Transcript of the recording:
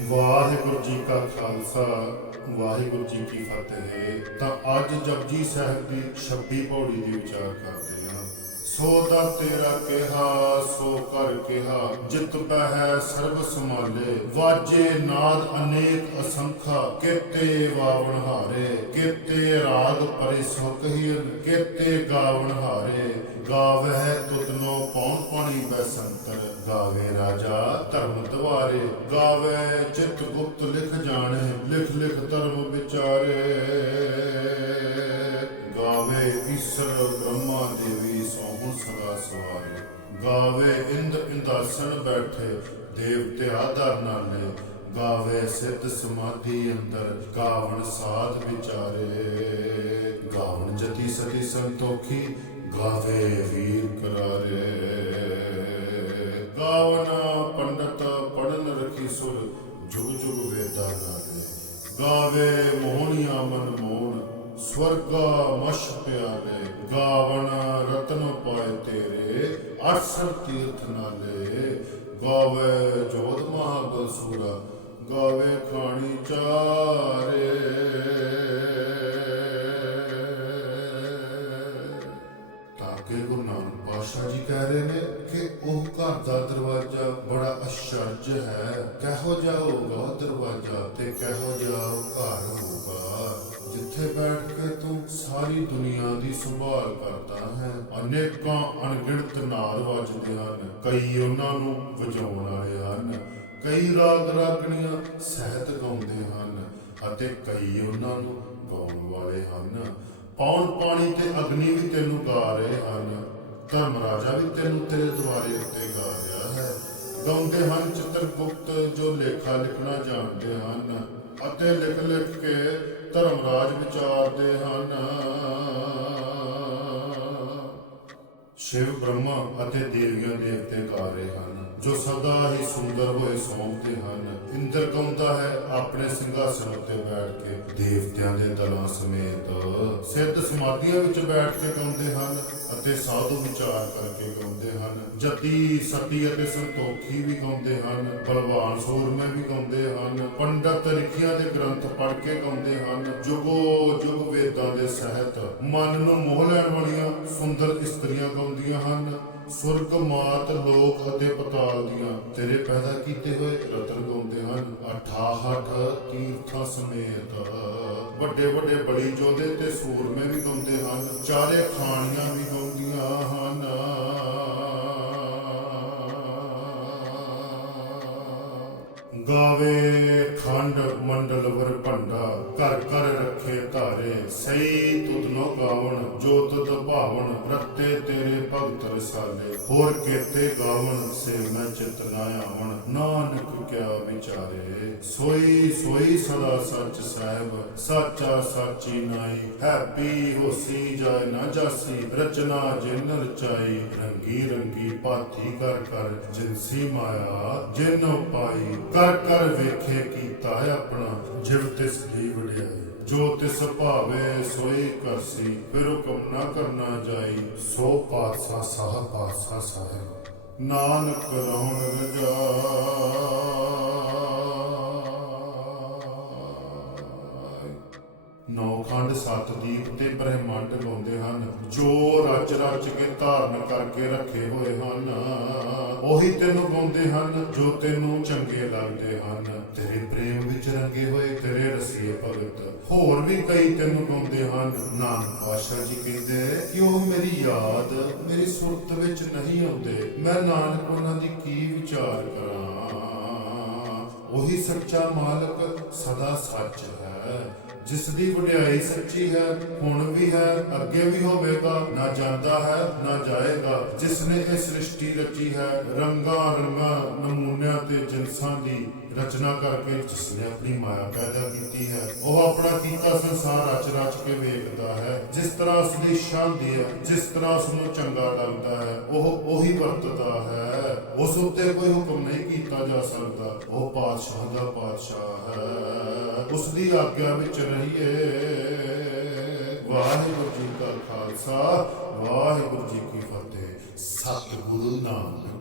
ਵਾਹਿਗੁਰੂ ਜੀ ਕਾ ਖਾਲਸਾ, ਵਾਹਿਗੁਰੂ ਜੀ ਕੀ ਫਤਿਹ। ਤਾਂ ਅੱਜ ਜਪਜੀ ਸਾਹਿਬ ਦੀ 26 ਪੌੜੀ ਦੀ ਵਿਚਾਰ ਕਰਦੇ ਹਾਂ। ਸੋ ਦਾ ਤੇਰਾ ਕਿਹਾ, ਸੋ ਕਰ ਕਿਹਾ। ਜਿਤ ਬਹਿ ਸਰਬ ਸਮਾਲੇ ਵਾਜੇ ਨਾਦ ਅਨੇਕ ਅਸੰਖਾ। ਕਿਤੇ ਵਾਵਣ ਹਾਰੇ। ਕਿਤੇ ਰਾਗ ਪਰਿ ਸੁਖ ਹੀਨ ਕਿਤੇ ਗਾਵਣ ਹਾਰੇ। ਗਾਵਹਿ ਤੁਤਨੋ ਪੌਣ ਪਾਣੀ ਬੈ ਸੰਤਰ। ਗਾਵੇ ਰਾਜਾ ਧਰਮ ਦਵਾਰੇ। ਗਾਵੇ ਚਿਤ ਗੁਪਤ ਲਿਖ ਜਾਣੇ। ਲਿਖ ਲਿਖ ਧਰਮ ਵਿਚਾਰੇ। ਇੰਦਾਸਨ ਬੈਠੇ, ਦੇਵਤੇ ਆਧਾਰ ਨਾਲੇ ਗਾਵੇ ਸਿੱਧ ਸਮਾਧੀ ਅੰਦਰ, ਗਾਵਣ ਸਾਧ ਵਿਚਾਰੇ। ਗਾਵਣ ਜਤੀ ਸਤੀ ਸੰਤੋਖੀ, ਗਾਵੇ ਵੀਰ ਕਰਾਰੇ। ਗਾਵਨ ਪੰਡਤ ਪੜਨ ਰਖੀ ਸੁਰ, ਜੁਗ ਜੁਗ ਵੇਦਾ ਗਾਵੇ। ਗਾਵੇ ਮੋਹਣੀਆ ਮਨ ਮੋਹਣ ਸਵਰਗਾ ਮਸ਼ ਪਿਆਰੇ। ਗਾਵਣ ਰਤਨ ਪਾਏ ਤੇਰੇ ਅਰਸਰ ਤੀਰਥ ਨਾਲੇ, ਗਾਵੇ ਜੋਧ ਮਹਾਬਲ ਸੂਰਾ, ਗਾਵੇ ਖਾਣੀ ਚਾਰੇ। ਤਾਂ ਕਿ ਗੁਰੂ ਨਾਨਕ ਪਾਤਸ਼ਾਹ ਜੀ ਕਹਿ ਰਹੇ ਨੇ ਕਿ ਉਹ ਘਰ ਦਾ ਦਰਵਾਜ਼ਾ ਬੜਾ ਅਸ਼ਰਜ ਹੈ। ਕਹੋ ਜਿਹਾ ਉਹ ਦਰਵਾਜ਼ਾ ਤੇ ਕਹੋ ਜਿਹਾ ਘਰ ਸਾਰੀ ਦੁਨੀਆ ਦੀ ਸੰਭਾਲ ਕਰਦਾ ਹੈ। ਅਨੇਕਾਂ ਅਣਗਿਣਤ ਨਾਦ ਵੱਜਦੇ ਹਨ। ਕਈ ਉਹਨਾਂ ਨੂੰ ਵਜਾਉਣ ਵਾਲੇ ਹਨ। ਕਈ ਰਾਗ ਰਾਗਣੀਆਂ ਸਹਿਤ ਗਾਉਂਦੇ ਹਨ ਅਤੇ ਕਈ ਉਹਨਾਂ ਨੂੰ ਗਾਉਣ ਵਾਲੇ ਹਨ। ਪੌਣ ਪਾਣੀ ਤੇ ਅਗਨੀ ਵੀ ਤੈਨੂੰ ਗਾ ਰਹੇ ਹਨ। ਧਰਮ ਰਾਜਾ ਵੀ ਤੈਨੂੰ ਤੇਰੇ ਦੁਆਰੇ ਉੱਤੇ ਗਾ ਰਿਹਾ ਹੈ। ਗਾਉਂਦੇ ਹਨ ਚਿੱਤਰਗੁਪਤ ਜੋ ਲੇਖਾ ਲਿਖਣਾ ਜਾਣਦੇ ਹਨ। ਅਤੇ ਲਿਖ ਲਿਖ ਕੇ ਧਰਮ ਰਾਜ ਵਿਚਾਰਦੇ ਹਨ। ਸ਼ਿਵ ਬ੍ਰਹਮਾ ਅਤੇ ਦੇਵੀਆਂ ਦੇਵਤੇ ਗਾ ਰਹੇ ਹਨ, ਜੋ ਸਦਾ ਹੀ ਸੁੰਦਰ ਹੋਏ ਸੌਂਪਦੇ ਹਨ। ਇੰਦਰ ਗਾਉਂਦਾ ਹੈ ਆਪਣੇ ਸਿੰਘਾਸਨ ਉੱਤੇ ਬੈਠ ਕੇ, ਦੇਵਤਿਆਂ ਦੇ ਦਲਾਂ ਸਮੇਤ ਸਿੱਧ ਸਮਾਧੀਆਂ ਵਿੱਚ ਬੈਠ ਕੇ ਗਾਉਂਦੇ ਹਨ। ਅਤੇ ਸਾਧੂ ਵਿਚਾਰ ਕਰਕੇ ਗਾਉਂਦੇ ਹਨ। ਜਤੀ ਸਤੀ ਅਤੇ ਸੰਤੋਖੀ ਵੀ ਗਾਉਂਦੇ ਹਨ। ਬਲਵਾਨ ਸੂਰਮੇ ਵੀ ਗਾਉਂਦੇ ਹਨ। ਪੰਡਤ ਰਿਖੀਆਂ ਦੇ ਗ੍ਰੰਥ ਪੜ੍ਹ ਕੇ ਗਾਉਂਦੇ ਹਨ। ਜੁਗੋ ਜੁਗ ਵੇਦਾਂ ਦੇ ਸਹਿਤ ਮਨ ਨੂੰ ਮੋਹ ਲੈਣ ਵਾਲੀਆਂ ਸੁੰਦਰ ਇਸਤਰੀਆਂ ਗਾਉਂਦੀਆਂ ਹਨ। ਸੁਰਗ, ਮਾਤ, ਲੋਕ ਅਤੇ ਪਤਾਲ ਦੀਆਂ ਤੇਰੇ ਪੈਦਾ ਕੀਤੇ ਹੋਏ ਰਤਨ ਗਾਉਂਦੇ ਹਨ। 68 ਤੀਰਥਾਂ ਸਮੇਤ ਵੱਡੇ ਵੱਡੇ ਬਲੀ ਜੋਧੇ ਤੇ ਸੂਰਮੇ ਵੀ ਗਾਉਂਦੇ ਹਨ। ਚਾਰੇ ਖਾਣੀਆਂ ਵੀ ਗਾਉਂਦੀਆਂ ਹਨ ਗਾਵੇ ਖੰਡ ਮੰਡਲ ਵਰ ਭੰਡਾ, ਘਰ ਘਰ ਰੱਖੇ ਧਾਰੇ ਸਈ ਤੁਧ ਨੋ ਗਾਵਣ, ਜੋ ਤੁਧ ਭਾਵਣ, ਰੱਤੇ ਤੇਰੇ ਭਗਤ ਰਸਾਲੇ। ਹੋਰ ਕੇਤੇ ਗਾਵਣ, ਸੇ ਮੈਂ ਚਿਤ ਨਾ ਆਵਣ, ਨਾਨਕ ਕਿਆ ਵਿਚਾਰੇ। ਸੋਈ ਸੋਈ ਸਦਾ ਸੱਚ ਸਾਹਿਬ, ਸਾਚਾ ਸਾਚੀ ਨਾਈ। ਹੈਪੀ ਹੋਸੀ ਜਾਏ ਨਾ ਜਾਸੀ, ਰਚਨਾ ਜਿਨ ਰਚਾਈ, ਰੰਗੀ ਰੰਗੀ ਪਾਥੀ ਕਰ ਕਰ ਜਿਨਸੀ ਮਾਇਆ, ਜਿਨ ਪਾਈ। ਕਰ ਕਰ ਵੇਖੇ ਕੀਤਾ ਹੈ ਆਪਣਾ ਜਿਵ ਤਿਸ ਦੀ ਵਡਿਆਈ ਜੋ ਤਿਸ ਭਾਵੇ ਸੋਈ ਕਰਸੀ, ਫਿਰ ਹੁਕਮ ਨਾ ਕਰਨਾ ਜਾਈ। ਸੋ ਪਾਤਸ਼ਾਹ, ਸਾਹ ਪਾਤਸ਼ਾਹ ਸਾਹਿਬ। ਨਾਨਕ ਰਹੁਣ ਬ੍ਰਹਮੰਡ ਹਨ, ਜੋ ਰਚ ਰਚ ਕੇ ਧਾਰਨ ਕਰਕੇ ਰੱਖੇ ਹੋਏ ਹਨ, ਉਹੀ ਤੈਨੂੰ ਗਾਉਂਦੇ ਹਨ, ਜੋ ਤੈਨੂੰ ਚੰਗੇ ਲੱਗਦੇ ਹਨ। ਤੇਰੇ ਪ੍ਰੇਮ ਵਿੱਚ ਰੰਗੇ ਹੋਏ, ਤੇਰੇ ਰਸੀਏ ਭਗਤ, ਹੋਰ ਵੀ ਕਈ ਤੈਨੂੰ ਗਾਉਂਦੇ ਹਨ। ਨਾਨਕ ਪਾਸ਼ਾ ਜੀ ਕਹਿੰਦੇ ਕਿ ਉਹ ਮੇਰੀ ਯਾਦ ਮੇਰੀ ਸੁਰਤ ਵਿੱਚ ਨਹੀਂ ਆਉਂਦੇ? ਮੈਂ ਨਾਨਕ ਉਹਨਾਂ ਦੀ ਕੀ ਵਿਚਾਰ ਕਰਾਂ? ਉਹੀ ਸੱਚਾ ਮਾਲਕ ਸਦਾ ਸੱਚ ਹੈ। ਜਿਸ ਦੀ ਵਡਿਆਈ ਸੱਚੀ ਹੈ, ਹੁਣ ਵੀ ਹੈ, ਅੱਗੇ ਵੀ ਹੋਵੇਗਾ, ਨਾ ਜਾਂਦਾ ਹੈ, ਨਾ ਜਾਏਗਾ। ਜਿਸ ਨੇ ਇਹ ਸ੍ਰਿਸ਼ਟੀ ਰਚੀ ਹੈ, ਰੰਗਾਂ ਰੰਗਾਂ, ਨਮੂਨਿਆਂ ਤੇ ਜਿਨਸਾਂ ਦੀ ਰਚਨਾ ਕਰਕੇ ਜਿਸ ਨੇ ਆਪਣੀ ਮਾਇਆ ਪੈਦਾ ਕੀਤੀ ਹੈ, ਉਹ ਆਪਣਾ ਕੀਤਾ ਸੰਸਾਰ ਰਚ ਰਚ ਕੇ ਵੇਖਦਾ ਹੈ। ਜਿਸ ਤਰ੍ਹਾਂ ਉਸ ਦੀ ਸ਼ਾਂਤੀ ਹੈ, ਜਿਸ ਤਰ੍ਹਾਂ ਉਸ ਨੂੰ ਚੰਗਾ ਲੱਗਦਾ ਹੈ, ਉਹ ਉਹੀ ਵਰਤਦਾ ਹੈ। ਉਸ ਉੱਤੇ ਕੋਈ ਹੁਕਮ ਨਹੀਂ ਕੀਤਾ ਜਾ ਸਕਦਾ, ਉਹ ਪਾਤਸ਼ਾਹ ਦਾ ਪਾਤਸ਼ਾਹ ਹੈ। ਉਸ ਦੀ ਆਗਿਆ ਵਿੱਚ ਰਹੀਏ। ਵਾਹਿਗੁਰੂ ਜੀ ਕਾ ਖਾਲਸਾ ਵਾਹਿਗੁਰੂ ਜੀ ਕੀ ਫਤਿਹ। ਸਤਿਗੁਰੂ ਨਾਨਕ